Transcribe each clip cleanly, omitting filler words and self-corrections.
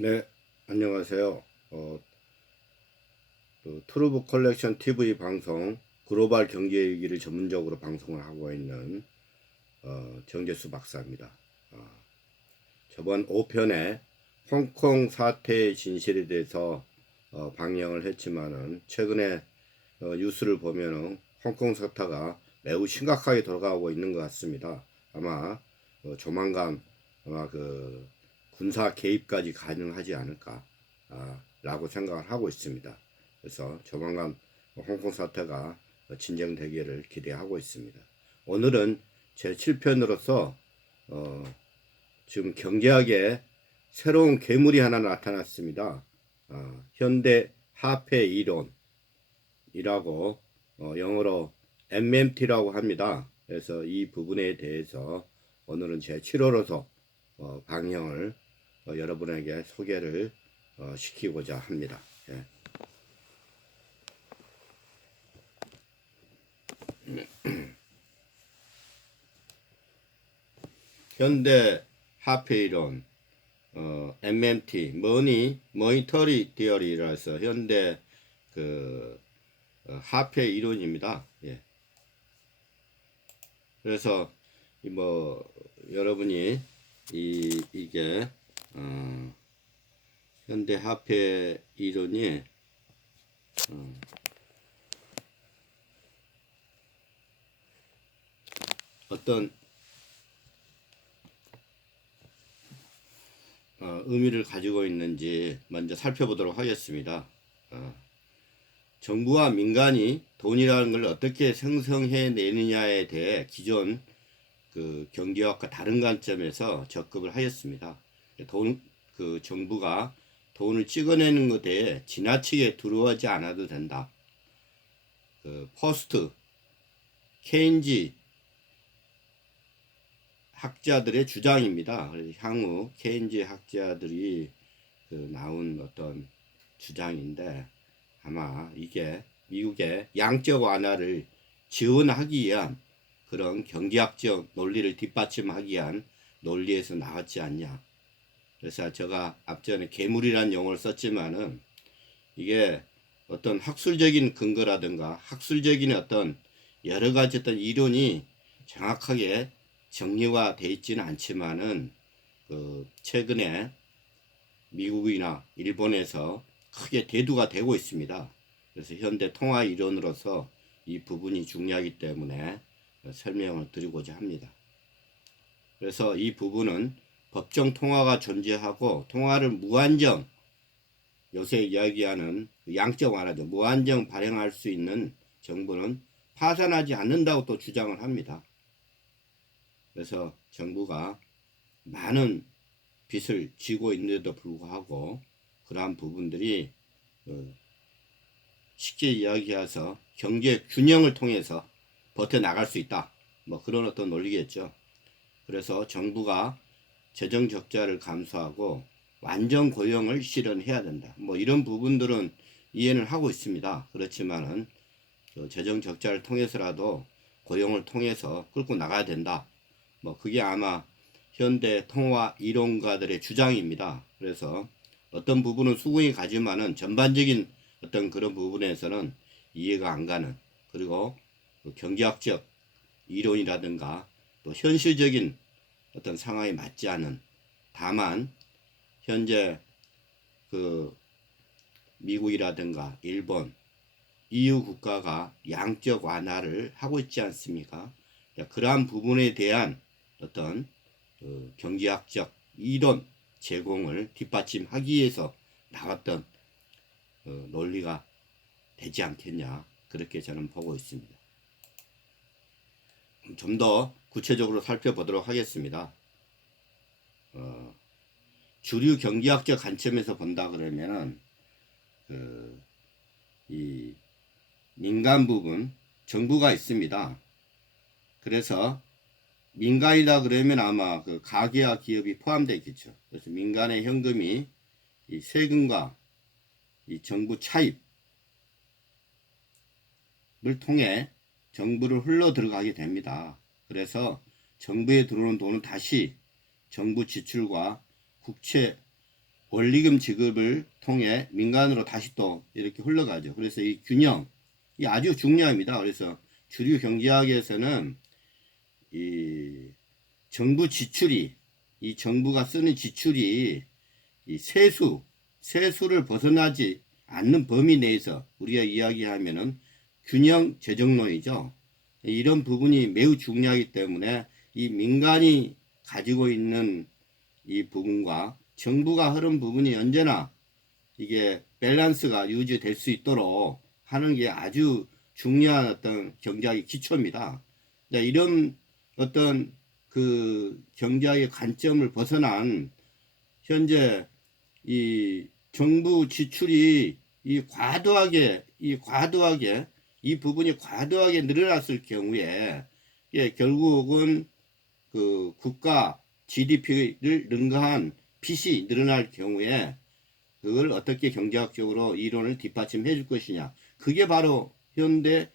네, 안녕하세요. 트루브 컬렉션 TV 방송 글로벌 경제 위기를 전문적으로 방송을 하고 있는 정재수 박사입니다. 어, 저번 5편에 홍콩 사태의 진실에 대해서 방영을 했지만은 최근에 뉴스를 보면은 홍콩 사태가 매우 심각하게 돌아가고 있는 것 같습니다. 아마 조만간 아마 그 군사 개입까지 가능하지 않을까 라고 생각을 하고 있습니다. 그래서 조만간 홍콩 사태가 진정되기를 기대하고 있습니다. 오늘은 제 7편으로서 지금 경제학에 새로운 괴물이 하나 나타났습니다. 현대 화폐 이론이라고 영어로 MMT라고 합니다. 그래서 이 부분에 대해서 오늘은 제 7호로서 방영을 여러분에게 소개를 시키고자 합니다. 예. 현대 화폐 이론 MMT 모니터리 디어리라서 현대 그 화폐 이론입니다. 예. 그래서 뭐 여러분이 이게 현대 화폐 이론이 어떤 의미를 가지고 있는지 먼저 살펴보도록 하겠습니다. 정부와 민간이 돈이라는 걸 어떻게 생성해 내느냐에 대해 기존 그 경제학과 다른 관점에서 접근을 하였습니다. 정부가 돈을 찍어내는 것에 지나치게 두려워하지 않아도 된다. 포스트 케인지 학자들의 주장입니다. 그래서 향후 케인지 학자들이 나온 어떤 주장인데 아마 이게 미국의 양적 완화를 지원하기 위한 그런 경제학적 논리를 뒷받침하기 위한 논리에서 나왔지 않냐. 그래서 제가 앞전에 괴물이라는 용어를 썼지만은 이게 어떤 학술적인 근거라든가 학술적인 어떤 여러 가지 어떤 이론이 정확하게 정리가 되어 있지는 않지만은 최근에 미국이나 일본에서 크게 대두가 되고 있습니다. 그래서 현대 통화 이론으로서 이 부분이 중요하기 때문에 설명을 드리고자 합니다. 그래서 이 부분은 법정 통화가 존재하고 통화를 무한정 요새 이야기하는 양적 완화죠. 무한정 발행할 수 있는 정부는 파산하지 않는다고 또 주장을 합니다. 그래서 정부가 많은 빚을 지고 있는데도 불구하고 그러한 부분들이 쉽게 이야기해서 경제 균형을 통해서 버텨나갈 수 있다. 뭐 그런 어떤 논리겠죠. 그래서 정부가 재정 적자를 감수하고 완전 고용을 실현해야 된다. 뭐 이런 부분들은 이해는 하고 있습니다. 그렇지만은 재정 적자를 통해서라도 고용을 통해서 끌고 나가야 된다. 뭐 그게 아마 현대 통화 이론가들의 주장입니다. 그래서 어떤 부분은 수긍이 가지만은 전반적인 어떤 그런 부분에서는 이해가 안 가는, 그리고 경제학적 이론이라든가 또 현실적인 어떤 상황에 맞지 않은, 다만 현재 미국이라든가 일본, EU 국가가 양적 완화를 하고 있지 않습니까? 그러한 부분에 대한 어떤 경제학적 이론 제공을 뒷받침하기 위해서 나왔던 논리가 되지 않겠냐, 그렇게 저는 보고 있습니다. 좀 더 구체적으로 살펴보도록 하겠습니다. 주류 경제학적 관점에서 본다 그러면은 이 민간 부분 정부가 있습니다. 그래서 민간이다 그러면 아마 가계와 기업이 포함되어 있겠죠. 그래서 민간의 현금이 이 세금과 이 정부 차입을 통해 정부를 흘러 들어가게 됩니다. 그래서 정부에 들어오는 돈은 다시 정부 지출과 국채 원리금 지급을 통해 민간으로 다시 또 이렇게 흘러가죠. 그래서 이 균형, 이 아주 중요합니다. 그래서 주류 경제학에서는 이 정부 지출이, 이 정부가 쓰는 지출이 이 세수를 벗어나지 않는 범위 내에서 우리가 이야기하면은 균형 재정론이죠. 이런 부분이 매우 중요하기 때문에 이 민간이 가지고 있는 이 부분과 정부가 흐른 부분이 언제나 이게 밸런스가 유지될 수 있도록 하는 게 아주 중요한 어떤 경제학의 기초입니다. 이런 어떤 그 경제학의 관점을 벗어난 현재 이 정부 지출이 과도하게 이 부분이 과도하게 늘어났을 경우에 결국은 그 국가 GDP를 능가한 빚이 늘어날 경우에 그걸 어떻게 경제학적으로 이론을 뒷받침해 줄 것이냐. 그게 바로 현대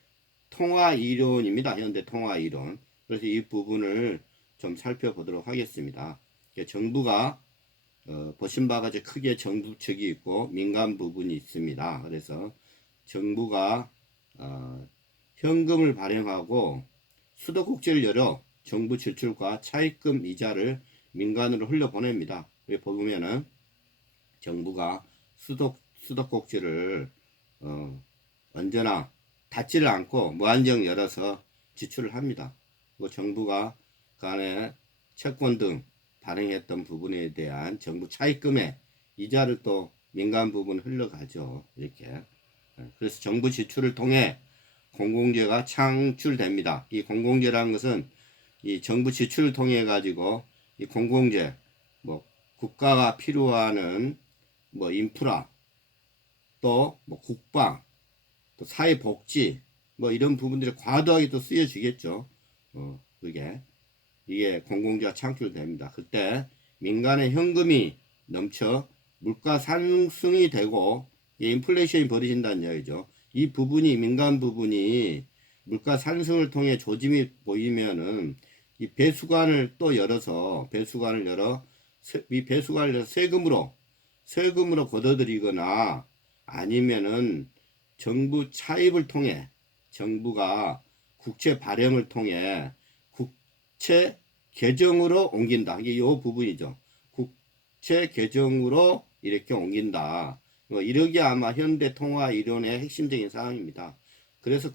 통화 이론입니다. 현대 통화 이론. 그래서 이 부분을 좀 살펴보도록 하겠습니다. 정부가 보신 바와 같이 크게 정부 측이 있고 민간 부분이 있습니다. 그래서 정부가 현금을 발행하고 수도국제를 열어 정부 지출과 차입금 이자를 민간으로 흘려보냅니다. 여기 보면은 정부가 수도꼭지를 언제나 닫지를 않고 무한정 열어서 지출을 합니다. 그리고 정부가 그 안에 채권 등 발행했던 부분에 대한 정부 차입금의 이자를 또 민간 부분 흘러가죠. 이렇게. 그래서 정부 지출을 통해 공공재가 창출됩니다. 이 공공재라는 것은 이 정부 지출을 통해 가지고 이 공공재, 뭐 국가가 필요하는 뭐 인프라, 또 뭐 국방, 또 사회복지, 뭐 이런 부분들이 과도하게 또 쓰여지겠죠. 이게 공공재가 창출됩니다. 그때 민간의 현금이 넘쳐 물가 상승이 되고 인플레이션이 벌어진다는 이야기죠. 이 부분이 민간 부분이 물가 상승을 통해 조짐이 보이면은 이 배수관을 또 열어서 이 배수관을 열어 세금으로 걷어들이거나 아니면은 정부 차입을 통해 정부가 국채 발행을 통해 국채 계정으로 옮긴다. 이게 이 부분이죠. 국채 계정으로 이렇게 옮긴다. 이러기 아마 현대 통화 이론의 핵심적인 사항입니다. 그래서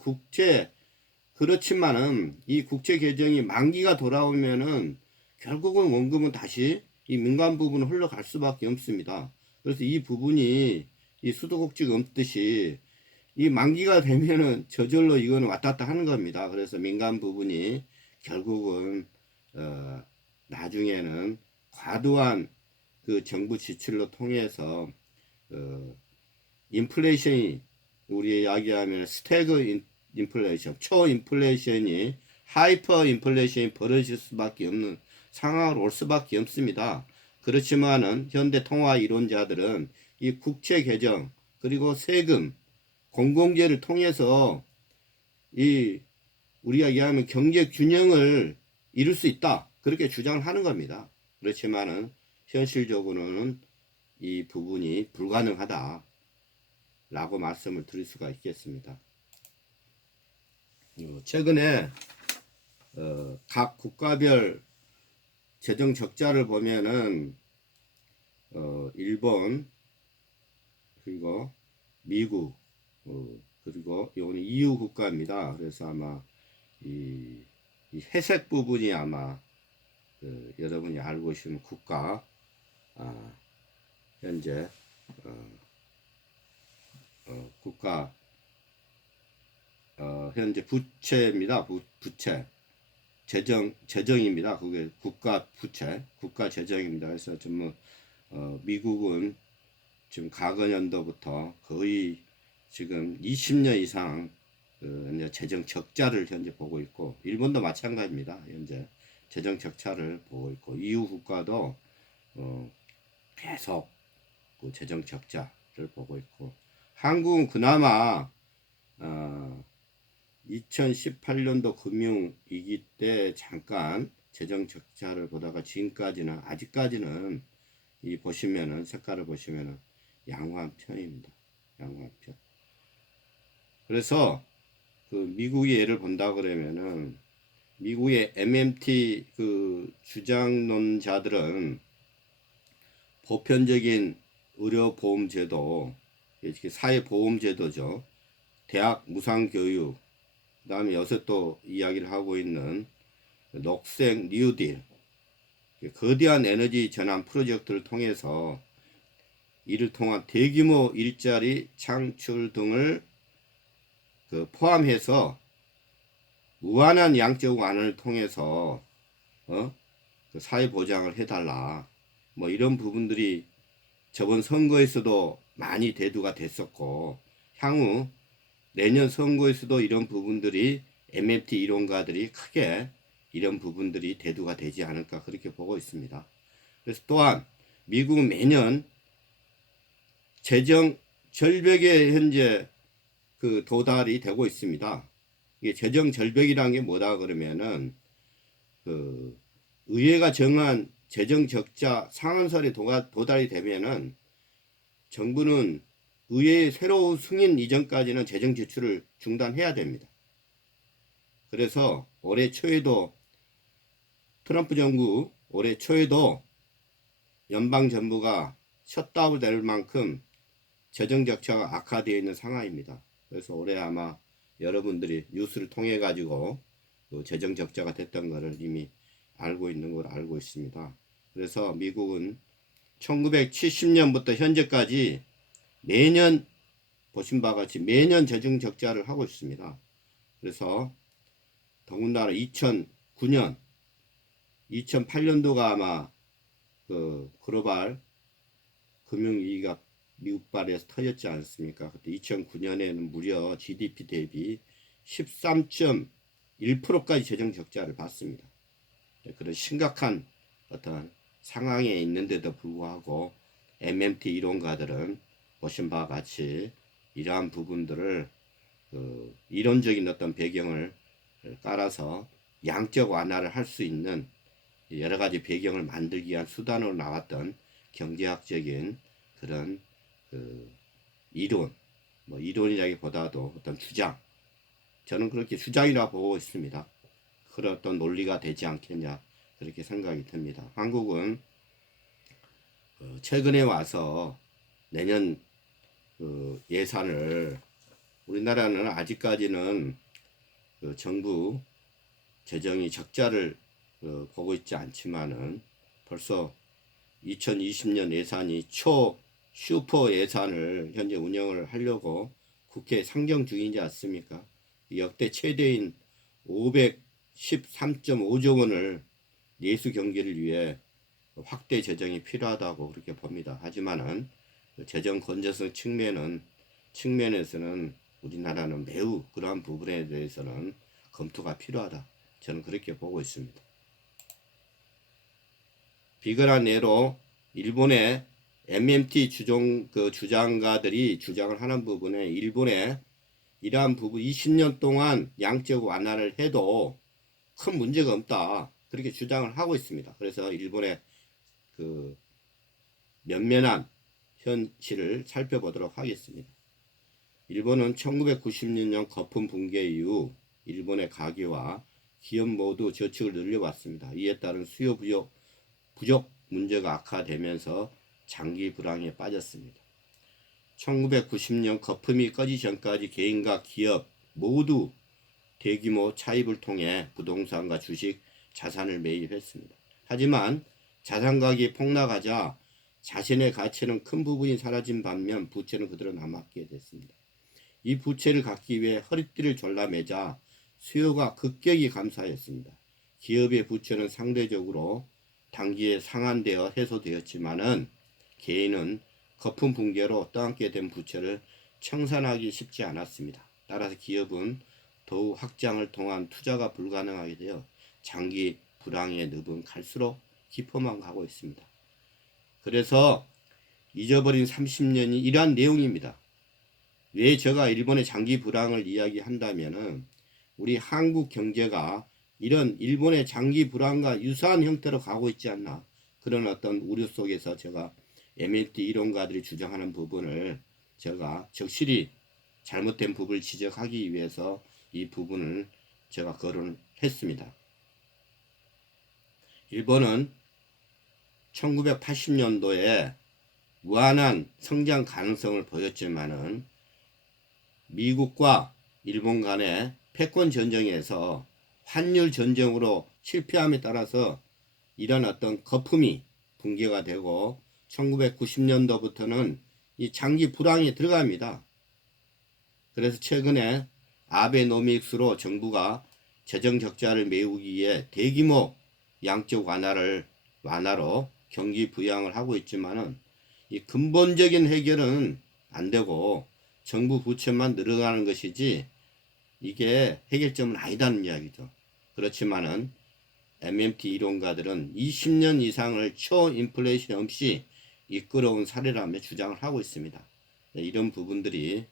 그렇지만은 이 국채 계정이 만기가 돌아오면은 결국은 원금은 다시 이 민간 부분으로 흘러갈 수밖에 없습니다. 그래서 이 부분이 이 수도꼭지가 없듯이 이 만기가 되면은 저절로 이거는 왔다 갔다 하는 겁니다. 그래서 민간 부분이 결국은 나중에는 과도한 그 정부 지출로 통해서 인플레이션이 우리 이야기하면 스태그 인플레이션, 초인플레이션이 하이퍼 인플레이션이 벌어질 수밖에 없는 상황으로 올 수밖에 없습니다. 그렇지만은 현대 통화 이론자들은 이 국채 개정 그리고 세금, 공공재를 통해서 이 우리가 이야기하면 경제 균형을 이룰 수 있다. 그렇게 주장을 하는 겁니다. 그렇지만은 현실적으로는 이 부분이 불가능하다. 라고 말씀을 드릴 수가 있겠습니다. 최근에 각 국가별 재정 적자를 보면은 일본 그리고 미국 그리고 이거는 EU 국가입니다. 그래서 아마 이 회색 부분이 아마 여러분이 알고 계시는 국가 현재 국가 현재 부채입니다. 부채 재정입니다. 그게 국가 부채, 국가 재정입니다. 그래서 좀 미국은 지금 과거 연도부터 거의 지금 20년 이상 재정 적자를 현재 보고 있고, 일본도 마찬가지입니다. 현재 재정 적자를 보고 있고, EU 국가도 계속 그 재정 적자를 보고 있고, 한국은 그나마 2018년도 금융위기 때 잠깐 재정 적자를 보다가 지금까지는 아직까지는 이 보시면은 색깔을 보시면은 양호한 편입니다. 양호한 편. 그래서 그 미국의 예를 본다 그러면은 미국의 MMT 그 주장론자들은 보편적인 의료보험제도, 사회보험제도죠. 대학 무상교육, 그 다음에 요새 또 이야기를 하고 있는 녹색 뉴딜, 거대한 에너지 전환 프로젝트를 통해서 이를 통한 대규모 일자리 창출 등을 포함해서 무한한 양적 완화를 통해서 그 사회 보장을 해달라. 뭐 이런 부분들이 저번 선거에서도 많이 대두가 됐었고, 향후 내년 선거에서도 이런 부분들이 MMT 이론가들이 크게 이런 부분들이 대두가 되지 않을까 그렇게 보고 있습니다. 그래서 또한 미국은 매년 재정 절벽에 현재 그 도달이 되고 있습니다. 이게 재정 절벽이라는 게 뭐다 그러면은 그 의회가 정한 재정 적자 상한선에 도달이 되면은 정부는 의회의 새로운 승인 이전까지는 재정 지출을 중단해야 됩니다. 그래서 올해 초에도 트럼프 정부 올해 초에도 연방 정부가 셧다운 될 만큼 재정 적자가 악화되어 있는 상황입니다. 그래서 올해 아마 여러분들이 뉴스를 통해 가지고 재정 적자가 됐던 것을 이미 알고 있는 걸 알고 있습니다. 그래서 미국은 1970년부터 현재까지 매년 보신 바와 같이 매년 재정 적자를 하고 있습니다. 그래서 더군다나 2009년, 2008년도가 아마 그 글로벌 금융위기가 미국발에서 터졌지 않습니까? 그때 2009년에는 무려 GDP 대비 13.1%까지 재정 적자를 봤습니다. 그런 심각한 어떤 상황에 있는데도 불구하고 MMT 이론가들은 보신 바와 같이 이러한 부분들을 이론적인 어떤 배경을 깔아서 양적 완화를 할 수 있는 여러 가지 배경을 만들기 위한 수단으로 나왔던 경제학적인 그런 이론, 뭐 이론이라기보다도 어떤 주장, 저는 그렇게 주장이라 보고 있습니다. 그런 어떤 논리가 되지 않겠냐 그렇게 생각이 듭니다. 한국은 최근에 와서 내년 예산을 우리나라는 아직까지는 정부 재정이 적자를 보고 있지 않지만은 벌써 2020년 예산이 슈퍼 예산을 현재 운영을 하려고 국회에 상정 중이지 않습니까? 역대 최대인 513.5조 원을 내수 경기를 위해 확대 재정이 필요하다고 그렇게 봅니다. 하지만은 재정 건전성 측면에서는 우리나라는 매우 그러한 부분에 대해서는 검토가 필요하다. 저는 그렇게 보고 있습니다. 비근한 예로 일본의 MMT 주장가들이 주장을 하는 부분에 일본의 이러한 부분 20년 동안 양적 완화를 해도 큰 문제가 없다. 그렇게 주장을 하고 있습니다. 그래서 일본의 면면한 현실을 살펴보도록 하겠습니다. 일본은 1996년 거품 붕괴 이후 일본의 가계와 기업 모두 저축을 늘려왔습니다. 이에 따른 수요 부족 문제가 악화되면서 장기 불황에 빠졌습니다. 1990년 거품이 꺼지기 전까지 개인과 기업 모두 대규모 차입을 통해 부동산과 주식, 자산을 매입했습니다. 하지만 자산 가격이 폭락하자 자신의 가치는 큰 부분이 사라진 반면 부채는 그대로 남았게 됐습니다. 이 부채를 갚기 위해 허리띠를 졸라매자 수요가 급격히 감소하였습니다. 기업의 부채는 상대적으로 단기에 상환되어 해소되었지만은 개인은 거품 붕괴로 떠안게 된 부채를 청산하기 쉽지 않았습니다. 따라서 기업은 더욱 확장을 통한 투자가 불가능하게 되어 장기 불황의 늪은 갈수록 깊어만 가고 있습니다. 그래서 잊어버린 30년이 이러한 내용입니다. 왜 제가 일본의 장기 불황을 이야기한다면은 우리 한국 경제가 이런 일본의 장기 불황과 유사한 형태로 가고 있지 않나 그런 어떤 우려 속에서 제가 MMT 이론가들이 주장하는 부분을 제가 적실히 잘못된 부분을 지적하기 위해서 이 부분을 제가 거론을 했습니다. 일본은 1980년도에 무한한 성장 가능성을 보였지만은 미국과 일본 간의 패권 전쟁에서 환율 전쟁으로 실패함에 따라서 이런 어떤 거품이 붕괴가 되고 1990년도부터는 이 장기 불황에 들어갑니다. 그래서 최근에 아베노믹스로 정부가 재정 적자를 메우기 위해 대규모 양적 완화로 경기 부양을 하고 있지만은 이 근본적인 해결은 안 되고 정부 부채만 늘어가는 것이지 이게 해결점은 아니다는 이야기죠. 그렇지만은 MMT 이론가들은 20년 이상을 초인플레이션 없이 이끌어온 사례라며 주장을 하고 있습니다. 이런 부분들이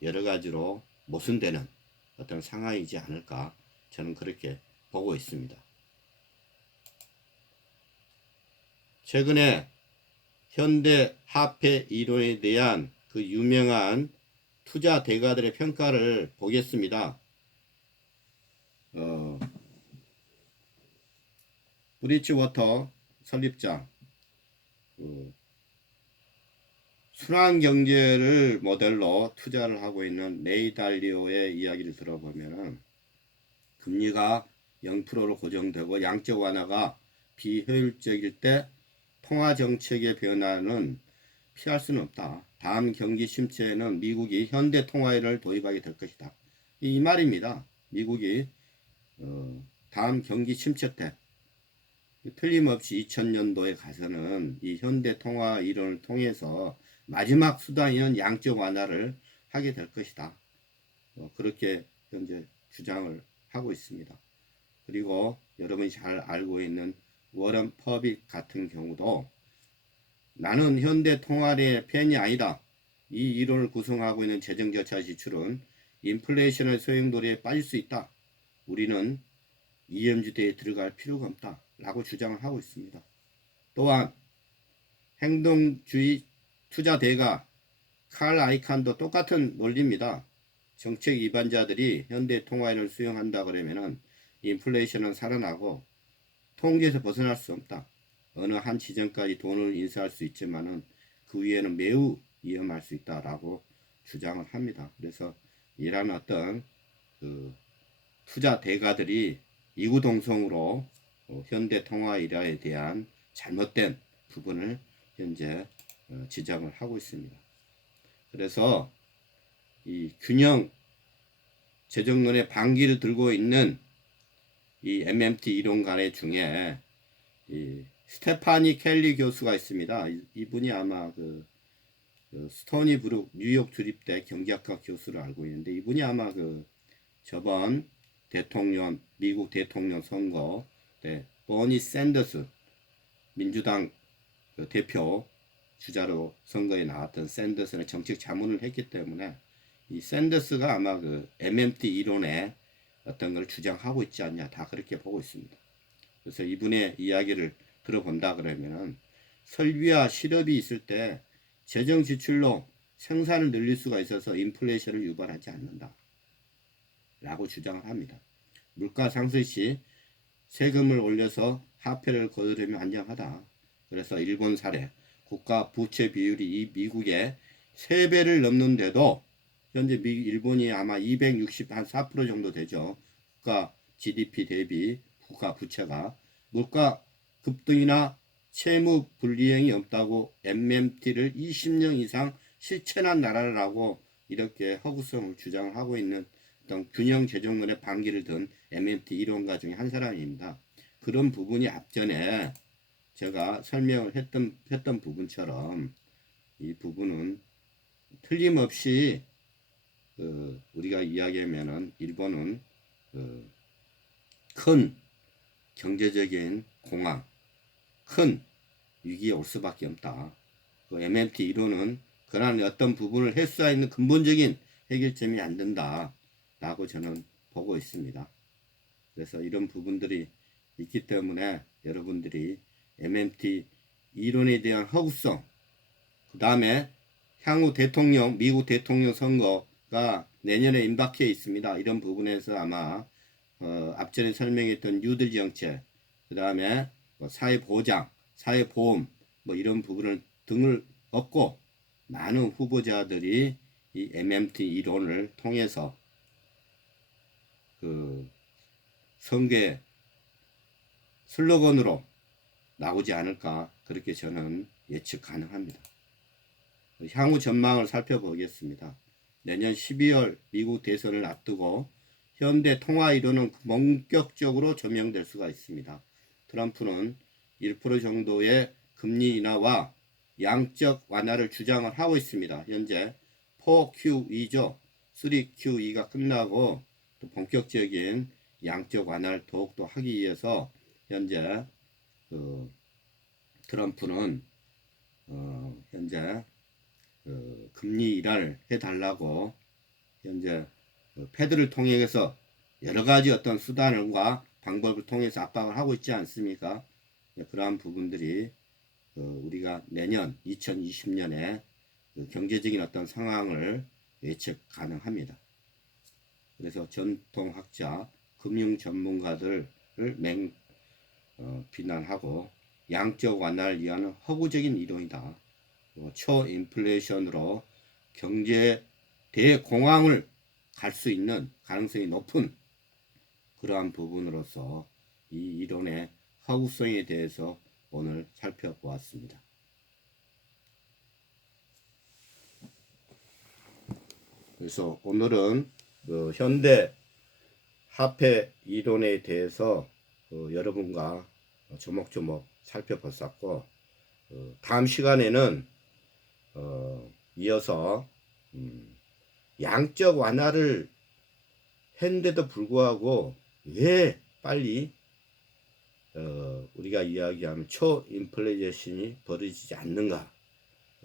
여러 가지로 모순되는 어떤 상황이지 않을까 저는 그렇게 보고 있습니다. 최근에 현대 화폐 이론에 대한 그 유명한 투자 대가들의 평가를 보겠습니다. 브리지워터 설립자 순환 경제를 모델로 투자를 하고 있는 레이 달리오의 이야기를 들어보면은 금리가 0%로 고정되고 양적 완화가 비효율적일 때 통화 정책의 변화는 피할 수는 없다. 다음 경기 침체에는 미국이 현대 통화를 도입하게 될 것이다. 이 말입니다. 미국이 다음 경기 침체 때 틀림없이 2000년도에 가서는 이 현대 통화 이론을 통해서 마지막 수단인 양적 완화를 하게 될 것이다. 그렇게 현재 주장을 하고 있습니다. 그리고 여러분이 잘 알고 있는 워런 퍼빗 같은 경우도 나는 현대 통화의 팬이 아니다. 이 이론을 구성하고 있는 재정저차 지출은 인플레이션의 소용돌이에 빠질 수 있다. 우리는 EMG대에 들어갈 필요가 없다. 라고 주장을 하고 있습니다. 또한 행동주의 투자대가 칼 아이칸도 똑같은 논리입니다. 정책 위반자들이 현대 통화인을 수용한다 그러면은 인플레이션은 살아나고 통계에서 벗어날 수 없다. 어느 한 지점까지 돈을 인수할 수 있지만은 그 위에는 매우 위험할 수 있다라고 주장을 합니다. 그래서 이러한 어떤 투자 대가들이 이구동성으로 현대 통화 일화에 대한 잘못된 부분을 현재 지적을 하고 있습니다. 그래서 이 균형 재정론의 반기를 들고 있는 이 MMT 이론가의 중에 이 스테파니 켈리 교수가 있습니다. 이분이 아마 스토니 브룩 뉴욕 주립대 경제학과 교수를 알고 있는데 이분이 아마 저번 미국 대통령 선거 때 버니 샌더스 민주당 대표 주자로 선거에 나왔던 샌더스는 정책 자문을 했기 때문에 이 샌더스가 아마 MMT 이론에 어떤 걸 주장하고 있지 않냐 다 그렇게 보고 있습니다. 그래서 이분의 이야기를 들어본다 그러면은 설비와 실업이 있을 때 재정 지출로 생산을 늘릴 수가 있어서 인플레이션을 유발하지 않는다 라고 주장을 합니다. 물가 상승 시 세금을 올려서 화폐를 거두려면 안정하다. 그래서 일본 사례 국가 부채 비율이 이 미국의 3배를 넘는데도 현재 일본이 아마 264% 정도 되죠. 국가 GDP 대비 국가 부채가 물가 급등이나 채무 불이행이 없다고 MMT를 20년 이상 실천한 나라라고 이렇게 허구성을 주장을 하고 있는 어떤 균형 재정론의 반기를 든 MMT 이론가 중에 한 사람입니다. 그런 부분이 앞전에 제가 설명을 했던 부분처럼 이 부분은 틀림없이 우리가 이야기하면은 일본은 큰 경제적인 공황, 큰 위기에 올 수밖에 없다. MMT 이론은 그러한 어떤 부분을 해소할 수 있는 근본적인 해결점이 안 된다라고 저는 보고 있습니다. 그래서 이런 부분들이 있기 때문에 여러분들이 MMT 이론에 대한 허구성, 그 다음에 향후 미국 대통령 선거가 내년에 임박해 있습니다. 이런 부분에서 아마 앞전에 설명했던 뉴딜 정책, 그 다음에 사회보장, 사회보험 이런 부분을 등을 얻고 많은 후보자들이 이 MMT 이론을 통해서 그 선거에 슬로건으로 나오지 않을까 그렇게 저는 예측 가능합니다. 향후 전망을 살펴보겠습니다. 내년 12월 미국 대선을 앞두고 현대 통화 이론은 본격적으로 조명될 수가 있습니다. 트럼프는 1% 정도의 금리 인하와 양적 완화를 주장을 하고 있습니다. 현재 4QE죠. 3QE가 끝나고 또 본격적인 양적 완화를 더욱더 하기 위해서 현재 트럼프는 현재 금리 인하를 해달라고 현재 패드를 통해서 여러 가지 어떤 수단과 방법을 통해서 압박을 하고 있지 않습니까? 그러한 부분들이 우리가 내년 2020년에 경제적인 어떤 상황을 예측 가능합니다. 그래서 전통학자, 금융 전문가들을 비난하고 양적 완화를 위한 허구적인 이론이다. 초인플레이션으로 경제 대공황을 갈 수 있는 가능성이 높은 그러한 부분으로서 이 이론의 허구성에 대해서 오늘 살펴보았습니다. 그래서 오늘은 현대 화폐 이론에 대해서 여러분과 조목조목 살펴봤었고, 다음 시간에는 이어서 양적 완화를 했는데도 불구하고 왜 빨리 우리가 이야기하면 초인플레이션이 벌어지지 않는가,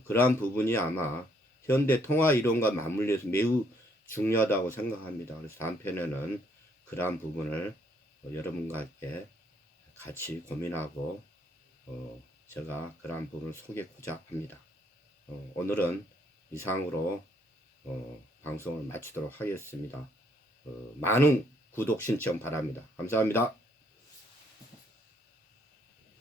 그러한 부분이 아마 현대 통화 이론과 맞물려서 매우 중요하다고 생각합니다. 그래서 다음 편에는 그러한 부분을 여러분과 함께 같이 고민하고 제가 그러한 부분을 소개하고자 합니다. 오늘은 이상으로 방송을 마치도록 하겠습니다. 많은 구독 신청 바랍니다. 감사합니다.